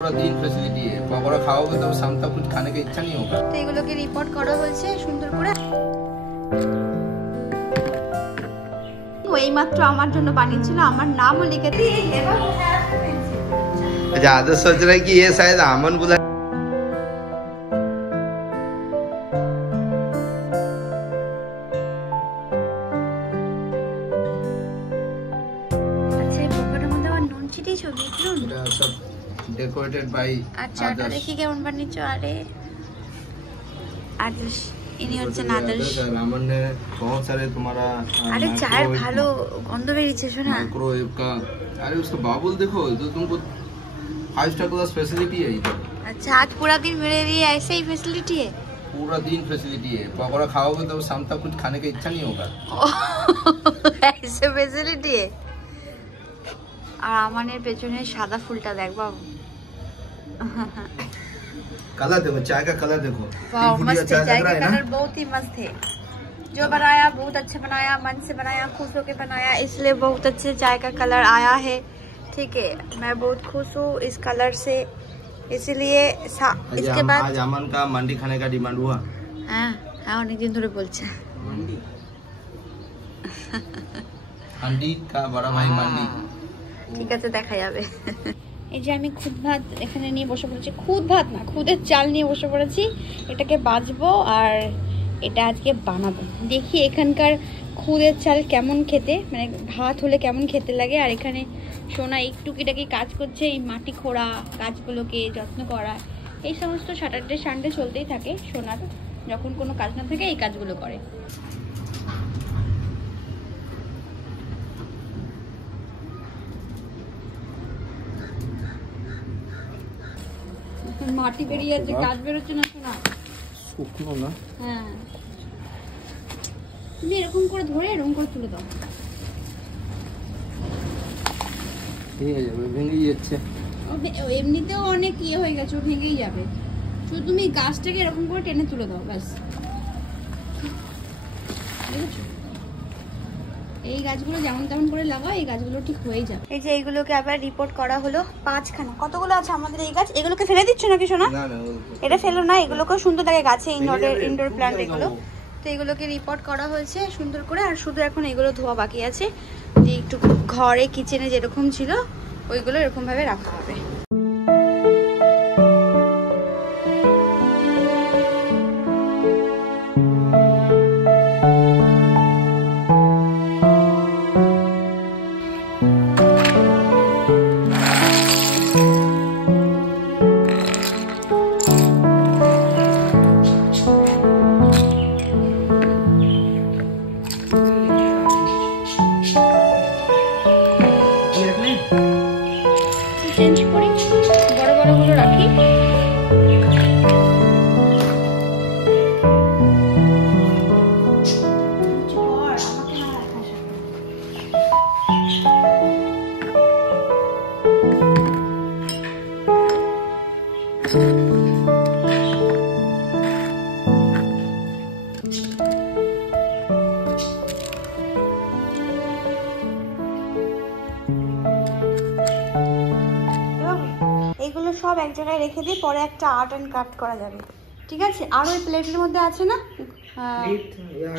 पूरा दिन फैसिलिटी है। पकौड़ा खाओगे तो शाम तक कुछ खाने का इच्छा नहीं होगा। তো এগুলোকে রিপোর্ট করা হয়েছে সুন্দর করে। এইমাত্র আমার জন্য বানিয়েছিল, আমার নামও লিখে দিয়ে। अच्छा आदत सोच रहा है कि ये शायद आमन बुला। আচ্ছা এই পকোড়ার মধ্যে আবার নুন ছিটিয়ে ছবি দেখুন। এটা সব ডেকোরেটেড বাই আচ্ছা এটা দেখি কেমন বানিয়েছো। আদর্শ ইনি হচ্ছে আদর্শ। रामन ने बहुत सारे तुम्हारा আরে চায়ের ভালো গন্ধ বেরিয়েছে শোনা। माइक्रोवेव का अरे उसका बाबुल देखो जो तुमको 5 स्टार क्लास फैसिलिटी है इधर। अच्छा आज पूरा दिन मेरे लिए ऐसे ही फैसिलिटी है। पूरा दिन फैसिलिटी है। पकौड़ा खाओगे तो शाम तक कुछ खाने का इच्छा नहीं होगा। ऐसे फैसिलिटी है। আর আমানের পেছনে সাদা ফুলটা দেখ বাবু। कलर देखो, चाय का कलर देखो। वाह मस्त है, चाय का कलर बहुत ही मस्त है। जो बनाया बहुत अच्छा बनाया, मन से बनाया, खुश होके बनाया, इसलिए बहुत अच्छे चाय का कलर आया है। ठीक है मैं बहुत खुश हूँ इस कलर से, इसलिए इसके बाद आज अमन का मंडी खाने का डिमांड हुआ। हाँ हाँ अनेक दिन धरे बोलছে मंडी का बड़ा भाई मंडी। ঠিক আছে দেখা যাবে। এই যে আমি খুদ ভাত এখানে নিয়ে বসে পড়েছি, খুদ ভাত না খুদের চাল নিয়ে বসে পড়েছি। এটাকে বাজবো আর এটা আজকে বানাবো। দেখি এখানকার খুদের চাল কেমন খেতে, মানে ভাত হলে কেমন খেতে লাগে। আর এখানে সোনা একটু কিটাকি কাজ করছে, এই মাটি খোঁড়া গাছগুলোকে যত্ন করা, এই সমস্ত স্যাটারডে সানডে চলতেই থাকে। সোনার যখন কোনো কাজ না থাকে এই কাজগুলো করে। মাটি বেরিয়ে যাচ্ছে, কাজ বেরোচ্ছে না শোনা। শুকনো না? হ্যাঁ তুমি এরকম করে ধরে এরকম করে তুলে দাও, ভেঙে যাবে। ভেঙে যাচ্ছে এমনিতেও অনেক ইয়ে হয়ে গেছে, ও ভেঙেই যাবে। শুধু তুমি গাছটাকে এরকম করে টেনে তুলে দাও ব্যাস। দেখেছো এই গাছগুলো যেমন তেমন করে লাগাও, এই গাছগুলো ঠিক হয়ে যাবে। এই যে এইগুলোকে আবার রিপোর্ট করা হলো 5খানা। কতগুলো আছে আমাদের এই গাছ? এগুলোকে ফেলে দিচ্ছ নাকি সোনা? না না এটা ফেলো না, এগুলোকেও সুন্দর লাগে গাছে, ইনডোর প্ল্যান্ট এগুলো। তো এগুলোকে রিপোর্ট করা হয়েছে সুন্দর করে। আর শুধু এখন এগুলো ধোয়া বাকি আছে, যে একটু ঘরে কিচেনে যেরকম ছিল ওইগুলো এরকম ভাবে রাখা হবে। চেঞ্জ করি, বড় বড় গুলো রাখি। এগুলো সব এক জায়গায় রেখে দিয়ে পরে একটা আর্ট অ্যান্ড ক্রাফট করা যাবে। ঠিক আছে আর ওই প্লেটের মধ্যে আছে না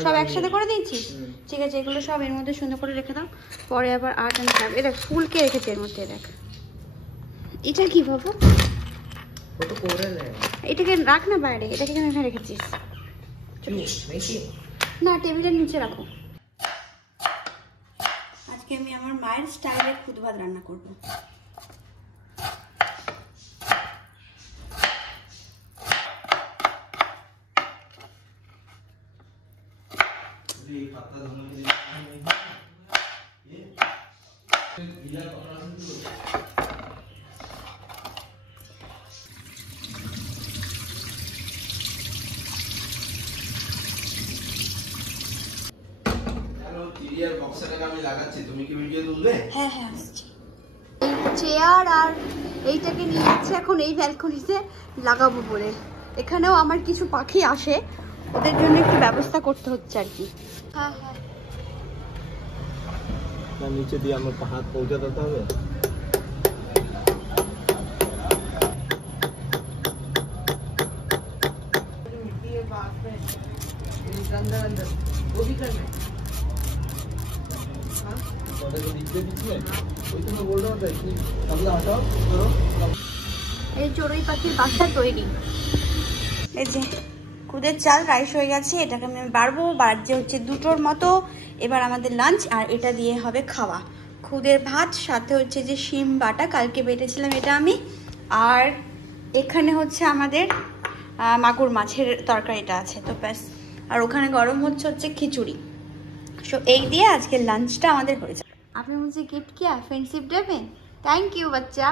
সব একসাথে করে দিয়েছিস? ঠিক আছে এগুলো সব এর মধ্যে সুন্দর করে রেখে দাও, পরে আবার আর্ট অ্যান্ড ক্রাফট। এটা ফুলকে রেখেছে এর মধ্যে, দেখ এটা কি বাবু? এটাকে রাখ না বাইরে, এটাকে কেন এখানে রেখেছিস? না টেবিলের নিচে রাখো। আজকে আমি আমার মায়ের স্টাইলের খুদ ভাত রান্না করবো। হ্যাঁ হ্যাঁ আসছি। চেয়ার আর এইটাকে নিয়ে যাচ্ছে এখন এই ব্যালকনিতে লাগাবো বলে। এখানেও আমার কিছু পাখি আসে, ওদের জন্য একটু ব্যবস্থা করতে হচ্ছে আর কি। হ্যাঁ হ্যাঁ नीचे दिया मैं हाथ पहुंचा देता है। এই চড়ুই পাখির বাসা তৈরি। এই যে খুদের চাল রাইস হয়ে গেছে, এটাকে আমি বাড়বো, বাড়ছে হচ্ছে 2টোর মতো। এবার আমাদের লাঞ্চ, আর এটা দিয়ে হবে খাওয়া। খুদের ভাত, সাথে হচ্ছে যে শিম বাটা কালকে বেটেছিলাম এটা আমি, আর এখানে হচ্ছে আমাদের মাগুর মাছের তরকারিটা আছে তো ব্যাস। আর ওখানে গরম হচ্ছে খিচুড়ি। সো এই দিয়ে আজকে লাঞ্চটা আমাদের হয়ে যাবে। আপনি মুঝে गिफ्ट किया फ्रेंडशिप डे में, थैंक यू बच्चा।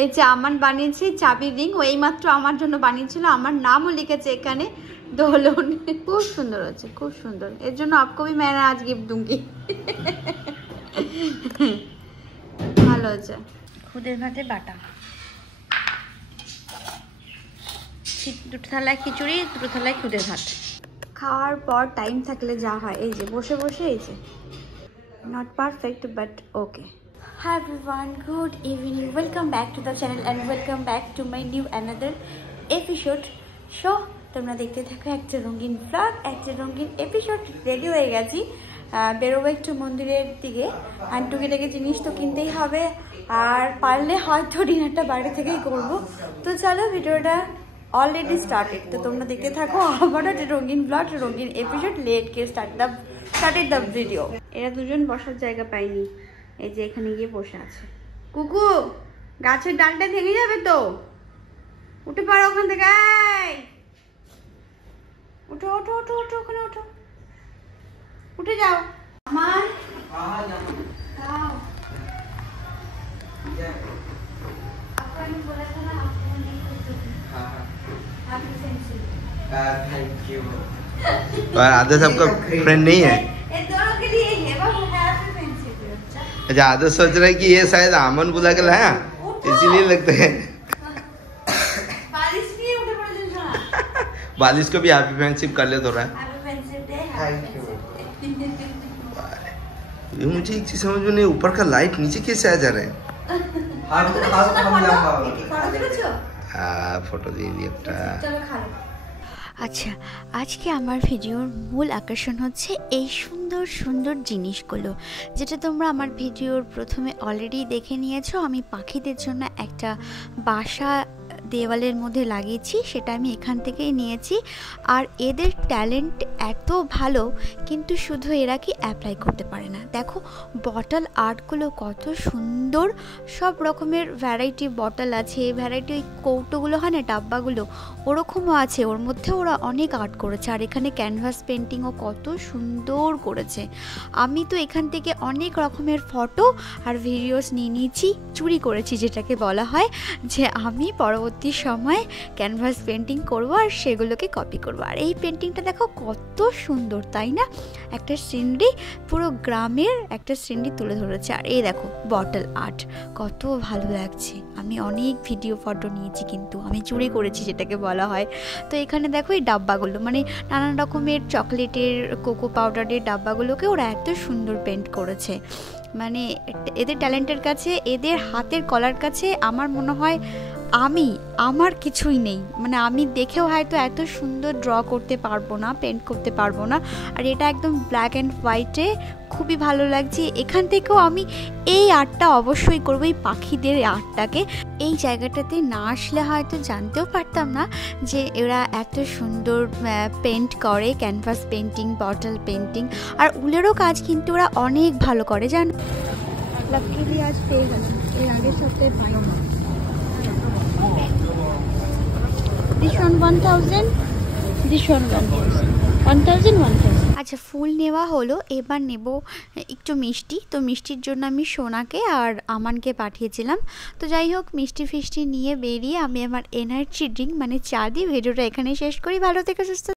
এই যে আমান বানিয়েছি চাবি রিং, ও এইমাত্র আমার জন্য বানিয়েছিল, আমার নামও লিখেছে এখানে দোলন। খুব সুন্দর হচ্ছে, খুব সুন্দর। এর জন্য আপকো भी मैं आज गिफ्ट दूंगी। ভালো হচ্ছে। খুদের ভাতে বাটা, 2 থালায় খিচুড়ি, 2 থালায় খুদের ভাত। খাওয়ার পর টাইম থাকলে যা হয়, এই যে বসে বসে, এই যে not perfect but okay. Hi everyone, good evening, welcome back to the channel and welcome back to my new another episode. So তোমরা দেখতে থাকো একটা রঙিন vlog, একটা রঙিন এপিসোড। রেডি হয়ে গেছি, বেরোবো একটু মন্দিরের দিকে, আর টুকিটাকি জিনিস তো কিনতেই হবে, আর পারলে হয়তো ডিনারটা বাইরে থেকেই করবো। তো চলো, ভিডিওটা অলরেডি স্টার্টেড, তো তোমরা দেখতে থাকো আবারও রঙিন ব্লগ, রঙিন episode. Let get started the video. এরা দুজন বসার জায়গা পায়নি, এই যে এখানে গিয়ে বসে আছে। কুকু, গাছের ডালটা ভেঙে যাবে তো, উঠে পারো ওখান থেকে। উঠো ওঠো ওঠো ওঠো, ওখানে ওঠো, উঠে যাও। আমার थैंक यू। और आदर्श आपका फ्रेंड नहीं है? अच्छा, आदर्श सोच रहा है कि ये शायद आमन बुला के लाया, इसीलिए लगता है। बालिश को भी हैप्पी फ्रेंडशिप कर ले थोड़ा। ये मुझे एक चीज समझ में नहीं, ऊपर का लाइट नीचे कैसे आ जा रहे हैं? फोटो দিয়ে দিই একটা। আচ্ছা, আজকে আমার ভিডিওর মূল আকর্ষণ হচ্ছে এই সুন্দর সুন্দর জিনিসগুলো, যেটা তোমরা আমার ভিডিওর প্রথমে অলরেডি দেখে নিয়েছো। আমি পাখিদের জন্য একটা বাসা দেওয়ালের মধ্যে লাগিয়েছি, সেটা আমি এখান থেকেই নিয়েছি। আর এদের ট্যালেন্ট এত ভালো, কিন্তু শুধু এরা কি অ্যাপ্লাই করতে পারে না। দেখো বটল আর্টগুলো কত সুন্দর, সব রকমের ভ্যারাইটি বটল আছে, ভ্যারাইটি ওই কৌটোগুলো হয় না, ডাব্বাগুলো, ওরকমও আছে। ওর মধ্যে ওরা অনেক আর্ট করেছে। আর এখানে ক্যানভাস পেন্টিংও কত সুন্দর করেছে। আমি তো এখান থেকে অনেক রকমের ফটো আর ভিডিওস নিয়ে নিয়েছি, চুরি করেছি যেটাকে বলা হয়, যে আমি পরবর্তী সময় ক্যানভাস পেন্টিং করব আর সেগুলোকে কপি করব। আর এই পেন্টিংটা দেখো কত সুন্দর, তাই না? একটা সিনারি, পুরো গ্রামের একটা সিনারি তুলে ধরেছে। আর এই দেখো বটল আর্ট, কত ভালো লাগছে। আমি অনেক ভিডিও ফটো নিয়েছি, কিন্তু আমি চুরি করেছি যেটাকে বলা হয়। তো এখানে দেখো এই ডাব্বাগুলো, মানে নানান রকমের চকলেটের, কোকো পাউডারের ডাব্বাগুলোকে ওরা এত সুন্দর পেন্ট করেছে। মানে এদের ট্যালেন্টের কাছে, এদের হাতের কলার কাছে আমার মনে হয় আমার কিছুই নেই। মানে আমি দেখেও হয়তো এত সুন্দর ড্র করতে পারবো না, পেন্ট করতে পারবো না। আর এটা একদম ব্ল্যাক অ্যান্ড হোয়াইটে, খুবই ভালো লাগছে। এখান থেকেও আমি এই আর্টটা অবশ্যই করবো, এই পাখিদের আর্টটাকে। এই জায়গাটাতে না আসলে হয়তো জানতেও পারতাম না যে এরা এত সুন্দর পেন্ট করে, ক্যানভাস পেন্টিং, বটল পেন্টিং। আর উলেরও কাজ কিন্তু ওরা অনেক ভালো করে, জানো। লাকিলি আজ পেয়ে গেলাম, এর আগের সপ্তাহে পাইনি। This one 1000, this one 1000, 1000। আচ্ছা, ফুল নেওয়া হলো, এবার নেব একটু মিষ্টি। তো মিষ্টির জন্য আমি সোনাকে আর আমানকে পাঠিয়েছিলাম। তো যাই হোক, মিষ্টি ফিষ্টি নিয়ে বেরিয়ে আমি আমার এনার্জি ড্রিঙ্ক মানে চা দিয়ে ভিডিওটা এখানে শেষ করি। ভালো থেকে সুস্থ।